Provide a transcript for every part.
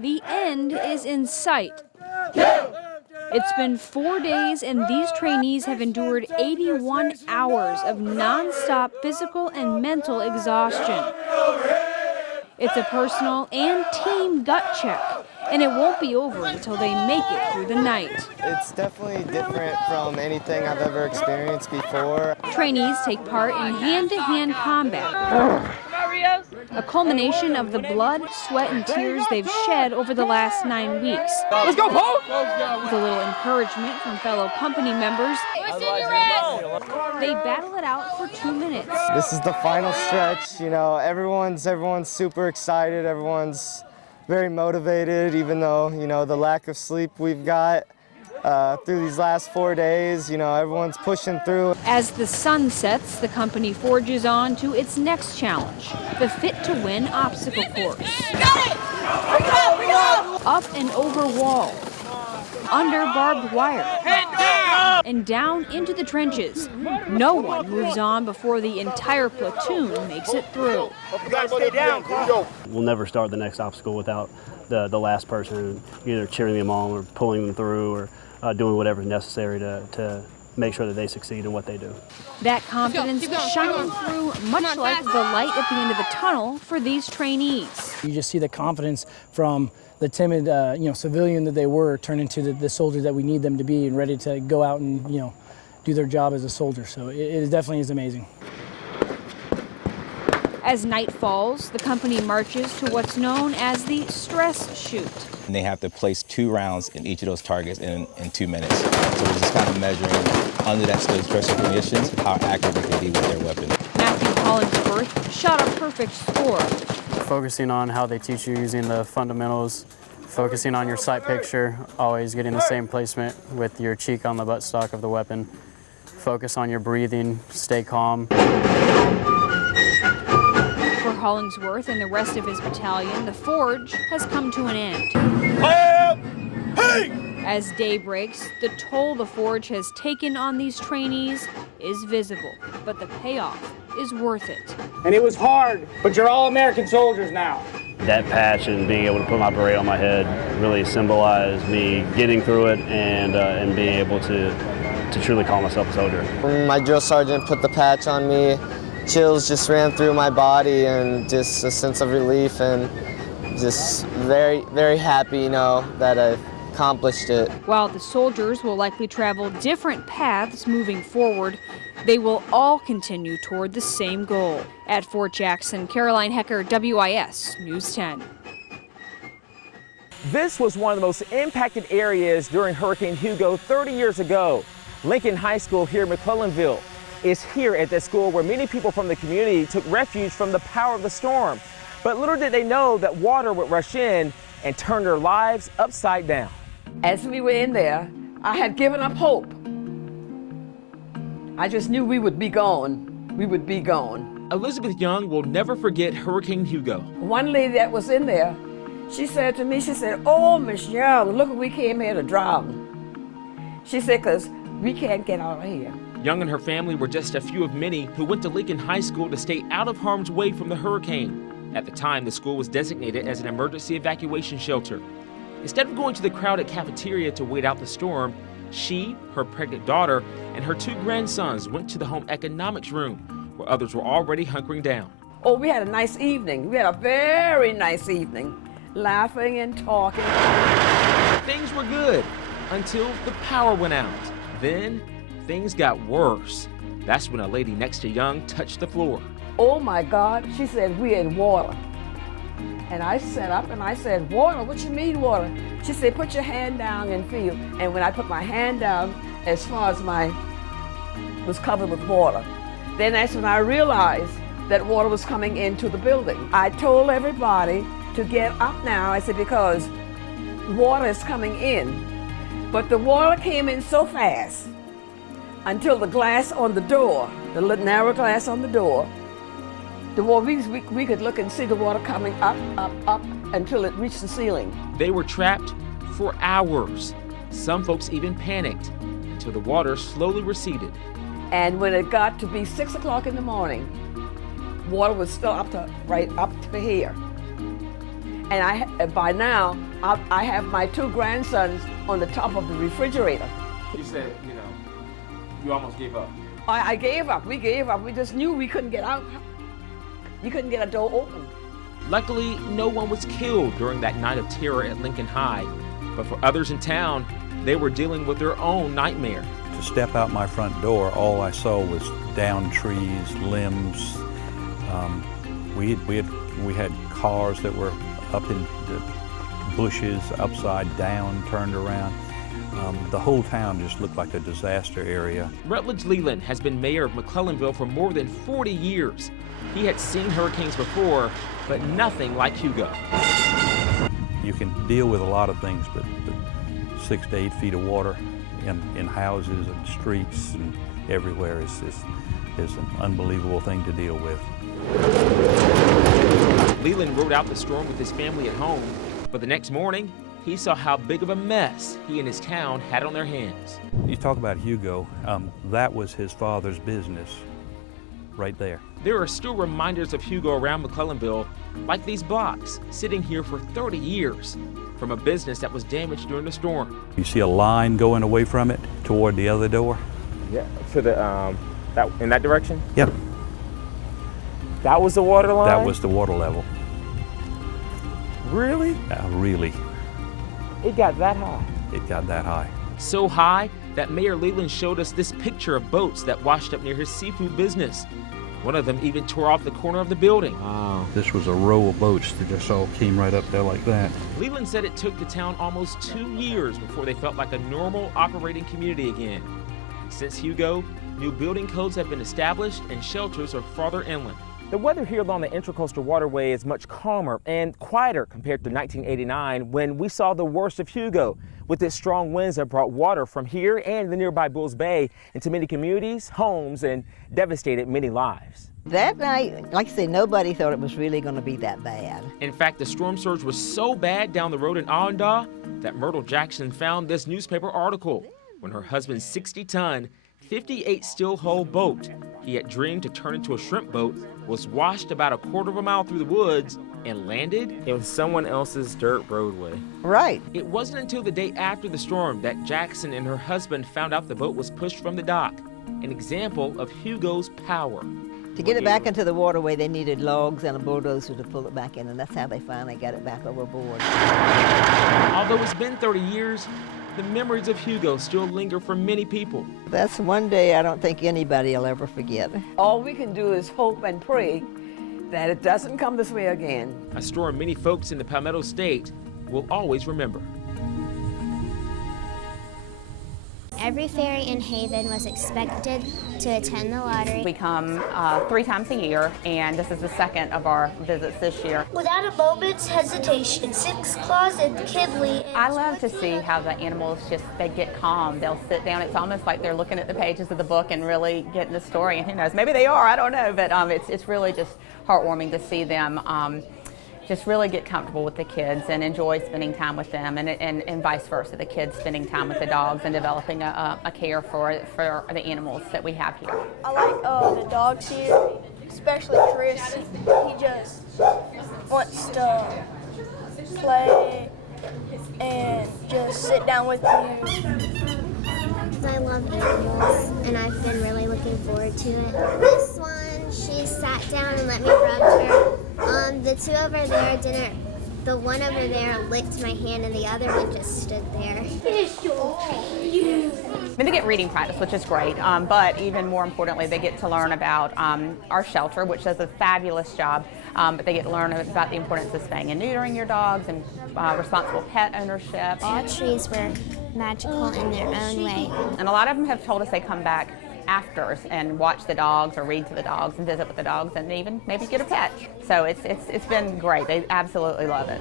The end is in sight. It's been 4 days, and these trainees have endured 81 hours of nonstop physical and mental exhaustion. It's a personal and team gut check, and it won't be over until they make it through the night. It's definitely different from anything I've ever experienced before. Trainees take part in hand-to-hand combat, a culmination of the blood, sweat, and tears they've shed over the last 9 weeks. Let's go, Paul! With a little encouragement from fellow company members, they battle it out for 2 minutes. This is the final stretch. You know, everyone's super excited. Everyone's very motivated, even though, you know, the lack of sleep we've got through these last 4 days. You know, everyone's pushing through. As the sun sets, the company forges on to its next challenge, the Fit to Win obstacle course. Up and over walls, under barbed wire, and down into the trenches. No one moves on before the entire platoon makes it through. We'll never start the next obstacle without the last person either cheering them on or pulling them through or doing whatever's necessary to make sure that they succeed in what they do. That confidence shining through much like the light at the end of the tunnel for these trainees. You just see the confidence from the timid, civilian that they were turn into the soldier that we need them to be and ready to go out and, do their job as a soldier. So it definitely is amazing. As night falls, the company marches to what's known as the stress chute. And they have to place 2 rounds in each of those targets in 2 minutes. So we're just kind of measuring under those stressful conditions how accurate they can be with their weapon. Matthew Hollingsworth shot a perfect score. Focusing on how they teach you using the fundamentals, focusing on your sight picture, always getting the same placement with your cheek on the buttstock of the weapon. Focus on your breathing, stay calm. For Hollingsworth and the rest of his battalion, the forge has come to an end. As day breaks, the toll the forge has taken on these trainees is visible, but the payoff is worth it. And it was hard, but you're all American soldiers now. That patch and being able to put my beret on my head really symbolized me getting through it and being able to truly call myself a soldier. When my drill sergeant put the patch on me, chills just ran through my body and just a sense of relief and just very, very happy, that I accomplished it. While the soldiers will likely travel different paths moving forward, they will all continue toward the same goal. At Fort Jackson, Caroline Hecker, WIS News 10. This was one of the most impacted areas during Hurricane Hugo 30 years ago. Lincoln High School here in McClellanville is here at this school where many people from the community took refuge from the power of the storm. But little did they know that water would rush in and turn their lives upside down. As we were in there, I had given up hope. I just knew we would be gone. We would be gone. Elizabeth Young will never forget Hurricane Hugo. One lady that was in there, she said to me, "Oh, Miss Young, look, we came here to drown." She said, "'Cause we can't get out of here." Young and her family were just a few of many who went to Lincoln High School to stay out of harm's way from the hurricane. At the time, the school was designated as an emergency evacuation shelter. Instead of going to the crowded cafeteria to wait out the storm, she, her pregnant daughter, and her 2 grandsons went to the home economics room, where others were already hunkering down. Oh, we had a nice evening. We had a very nice evening, laughing and talking. Things were good until the power went out. Then things got worse. That's when a lady next to Young touched the floor. Oh my God, she said, "We're in water." And I sat up and I said, "Water? What you mean water?" She said, "Put your hand down and feel." And when I put my hand down, as far as was covered with water. Then that's when I realized that water was coming into the building. I told everybody to get up now. I said, because water is coming in. But the water came in so fast until the glass on the door, the narrow glass on the door, we could look and see the water coming up, up, up until it reached the ceiling. They were trapped for hours. Some folks even panicked until the water slowly receded. And when it got to be 6 o'clock in the morning, water was still right up to here. And by now, I have my 2 grandsons on the top of the refrigerator. You said, you almost gave up. I gave up. We gave up. We just knew we couldn't get out. You couldn't get a door open. Luckily, no one was killed during that night of terror at Lincoln High. But for others in town, they were dealing with their own nightmare. To step out my front door, all I saw was downed trees, limbs. We had cars that were up in the bushes, upside down, turned around. The whole town just looked like a disaster area. Rutledge Leland has been mayor of McClellanville for more than 40 years. He had seen hurricanes before, but nothing like Hugo. You can deal with a lot of things, but 6 to 8 feet of water in houses and streets and everywhere is an unbelievable thing to deal with. Leland rode out the storm with his family at home, but the next morning, he saw how big of a mess he and his town had on their hands. You talk about Hugo, that was his father's business right there. There are still reminders of Hugo around McClellanville, like these blocks, sitting here for 30 years, from a business that was damaged during the storm. You see a line going away from it toward the other door? Yeah, to the, in that direction? Yep. That was the water line? That was the water level. Really? Really. It got that high? It got that high. So high that Mayor Leland showed us this picture of boats that washed up near his seafood business. One of them even tore off the corner of the building. Wow. This was a row of boats that just all came right up there like that. Leland said it took the town almost 2 years before they felt like a normal operating community again. Since Hugo, new building codes have been established and shelters are farther inland. The weather here along the Intracoastal Waterway is much calmer and quieter compared to 1989 when we saw the worst of Hugo, with its strong winds that brought water from here and the nearby Bulls Bay into many communities, homes, and devastated many lives. That night, like I said, nobody thought it was really going to be that bad. In fact, the storm surge was so bad down the road in Allendale that Myrtle Jackson found this newspaper article when her husband's 60-ton, 58 steel hull boat he had dreamed to turn into a shrimp boat was washed about a quarter of a mile through the woods and landed in someone else's dirt roadway. Right. It wasn't until the day after the storm that Jackson and her husband found out the boat was pushed from the dock, an example of Hugo's power. To get it back into the waterway, they needed logs and a bulldozer to pull it back in, and that's how they finally got it back overboard. Although it's been 30 years, the memories of Hugo still linger for many people. That's one day I don't think anybody will ever forget. All we can do is hope and pray that it doesn't come this way again. A storm many folks in the Palmetto State will always remember. Every fairy in Haven was expected to attend the lottery. We come 3 times a year, and this is the second of our visits this year. Without a moment's hesitation, Six Claus and Kidley. I love to see how the animals they get calm. They'll sit down. It's almost like they're looking at the pages of the book and really getting the story. And who knows, maybe they are, I don't know. But it's really just heartwarming to see them just really get comfortable with the kids and enjoy spending time with them, and vice versa, the kids spending time with the dogs and developing a care for the animals that we have here. I like the dogs here, especially Chris. He just wants to play and just sit down with you. I love animals, and I've been really looking forward to it. This one, she sat down and let me rub her. The 2 over there didn't. The one over there licked my hand, and the other one just stood there. It's so cute. I mean, they get reading practice, which is great, but even more importantly, they get to learn about our shelter, which does a fabulous job, but they get to learn about the importance of spaying and neutering your dogs and responsible pet ownership. All trees were magical in their own way. And a lot of them have told us they come back after and watch the dogs or read to the dogs and visit with the dogs and even maybe get a pet. So it's been great. They absolutely love it.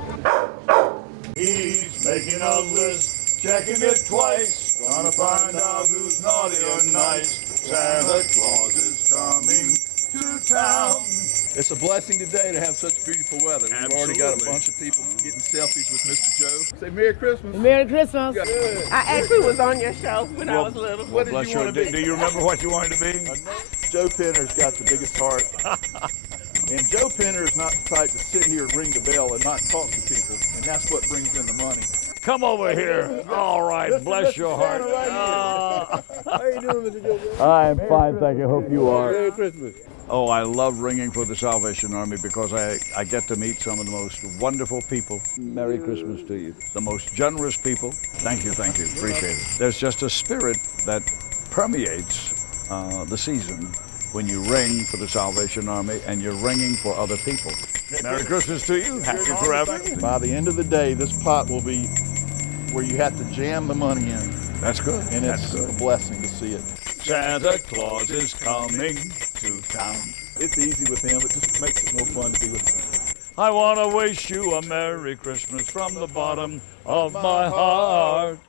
He's making a list, checking it twice, gonna find out who's naughty or nice. Santa Claus is coming to town. It's a blessing today to have such beautiful weather. We've already got a bunch of people getting selfies with Mr. Joe. Say Merry Christmas. Merry Christmas. Good. I actually was on your show when I was little. What did you want to be? Do you remember what you wanted to be? Joe Penner's got the biggest heart. And Joe Penner is not the type to sit here and ring the bell and not talk to people, and that's what brings in the money. Come over here. All right, bless your heart. How you doing, Mr. Joe? I'm fine, thank you. Hope you are. Merry Christmas. Oh, I love ringing for the Salvation Army because I get to meet some of the most wonderful people. Merry Christmas to you. The most generous people. Thank you, appreciate it. There's just a spirit that permeates the season when you ring for the Salvation Army and you're ringing for other people. Merry Christmas to you. Happy forever. By the end of the day, this pot will be where you have to jam the money in. That's good. And it's a blessing to see it. Santa Claus is coming to town. It's easy with him. It just makes it more fun to be with him. I want to wish you a Merry Christmas from the bottom of my heart.